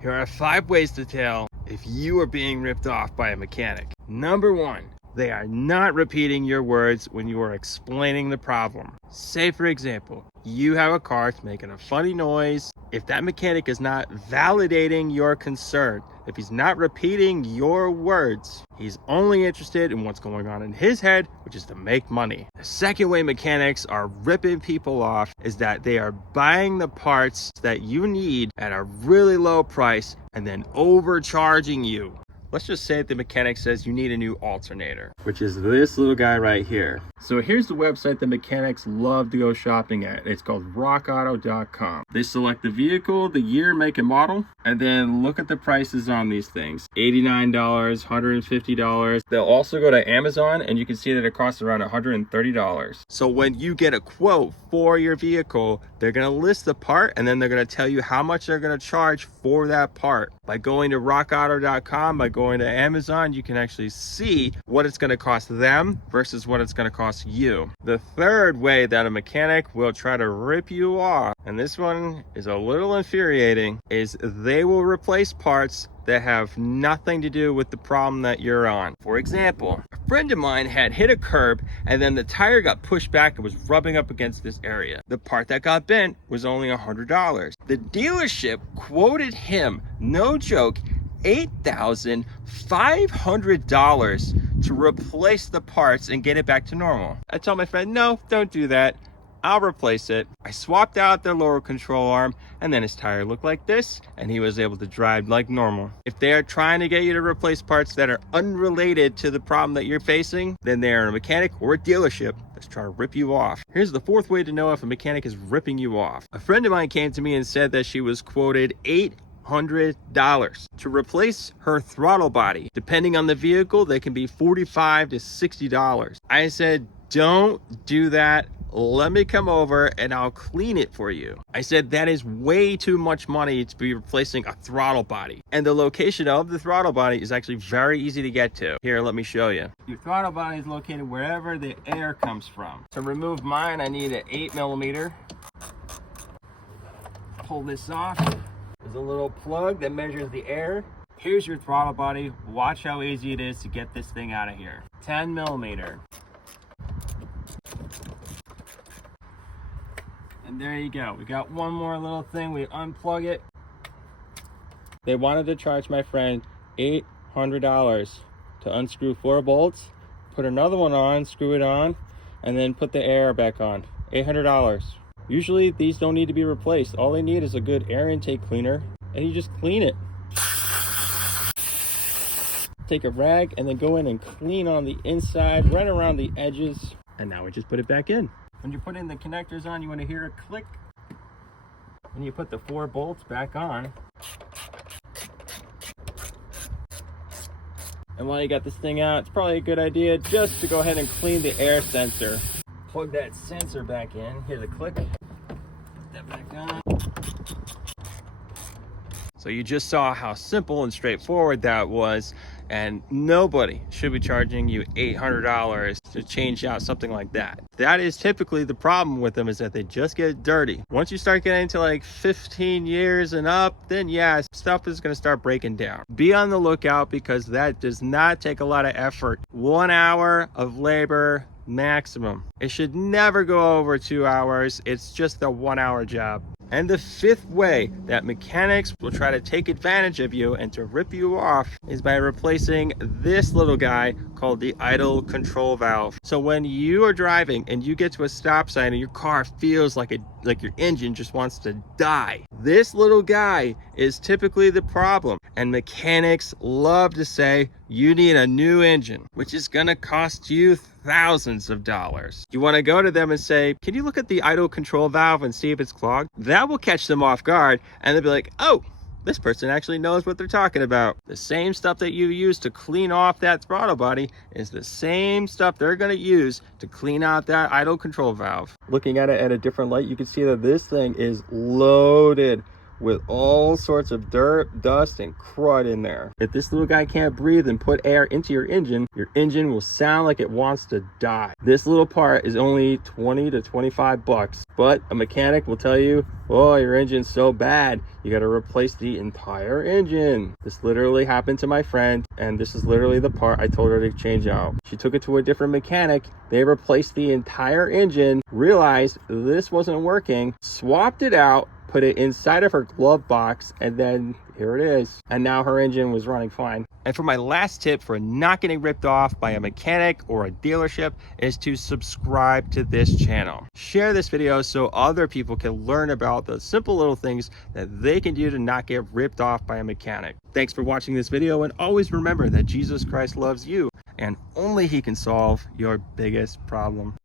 Here are 5 ways to tell if you are being ripped off by a mechanic. Number 1, they are not repeating your words when you are explaining the problem. Say, for example, you have a car that's making a funny noise. If that mechanic is not validating your concern, if he's not repeating your words, he's only interested in what's going on in his head, which is to make money. The second way mechanics are ripping people off is that they are buying the parts that you need at a really low price and then overcharging you. Let's just say that the mechanic says you need a new alternator, which is this little guy right here. So here's the website that mechanics love to go shopping at. It's called rockauto.com. They select the vehicle, the year, make, and model, and then look at the prices on these things. $89, $150. They'll also go to Amazon, and you can see that it costs around $130. So when you get a quote for your vehicle, they're gonna list the part, and then they're gonna tell you how much they're gonna charge for that part. By going to rockauto.com, by going to Amazon, you can actually see what it's going to cost them versus what it's going to cost you. The third way that a mechanic will try to rip you off, and this one is a little infuriating, is they will replace parts that have nothing to do with the problem that you're on. For example, a friend of mine had hit a curb and then the tire got pushed back and was rubbing up against this area. The part that got bent was only $100. The dealership quoted him, no joke, $8,500 to replace the parts and get it back to normal. I told my friend, no, don't do that. I'll replace it. I swapped out the lower control arm, and then his tire looked like this, and he was able to drive like normal. If they are trying to get you to replace parts that are unrelated to the problem that you're facing, then they are a mechanic or a dealership that's trying to rip you off. Here's the fourth way to know if a mechanic is ripping you off. A friend of mine came to me and said that she was quoted $800 to replace her throttle body. Depending on the vehicle, they can be $45 to $60. I said, don't do that. Let me come over and I'll clean it for you. I said, that is way too much money to be replacing a throttle body. And the location of the throttle body is actually very easy to get to. Here, let me show you. Your throttle body is located wherever the air comes from. To remove mine, I need an 8mm. Pull this off. There's a little plug that measures the air. Here's your throttle body. Watch how easy it is to get this thing out of here. 10mm. And there you go. We got one more little thing. We unplug it. They wanted to charge my friend $800 to unscrew 4 bolts, put another one on, screw it on, and then put the air back on. $800. Usually these don't need to be replaced. All they need is a good air intake cleaner, and you just clean it. Take a rag and then go in and clean on the inside, right around the edges, and now we just put it back in. When you're putting the connectors on, you want to hear a click. When you put the 4 bolts back on. And while you got this thing out, it's probably a good idea just to go ahead and clean the air sensor. Plug that sensor back in. Here's a click. Put that back on. So you just saw how simple and straightforward that was, and nobody should be charging you $800 to change out something like that. That is typically the problem with them, is that they just get dirty. Once you start getting to like 15 years and up, then yeah, stuff is going to start breaking down. Be on the lookout, because that does not take a lot of effort. 1 hour of labor maximum. It should never go over 2 hours. It's just a 1 hour job. And the fifth way that mechanics will try to take advantage of you and to rip you off is by replacing this little guy called the idle control valve. So when you are driving and you get to a stop sign and your car feels like your engine just wants to die, this little guy is typically the problem. And mechanics love to say you need a new engine, which is gonna cost you thousands of dollars. You want to go to them and say, can you look at the idle control valve and see if it's clogged? That will catch them off guard, and they'll be like, oh, this person actually knows what they're talking about. The same stuff that you use to clean off that throttle body is the same stuff they're going to use to clean out that idle control valve. Looking at it at a different light, you can see that this thing is loaded with all sorts of dirt, dust, and crud in there. If this little guy can't breathe and put air into your engine will sound like it wants to die. This little part is only 20 to 25 bucks, but a mechanic will tell you, oh, your engine's so bad, You got to replace the entire engine. This literally happened to my friend, and this is literally the part I told her to change out. She took it to a different mechanic. They replaced the entire engine, realized this wasn't working, swapped it out, put it inside of her glove box, and then here it is. And now her engine was running fine. And for my last tip for not getting ripped off by a mechanic or a dealership is to subscribe to this channel. Share this video so other people can learn about the simple little things that they can do to not get ripped off by a mechanic. Thanks for watching this video, and always remember that Jesus Christ loves you and only He can solve your biggest problem.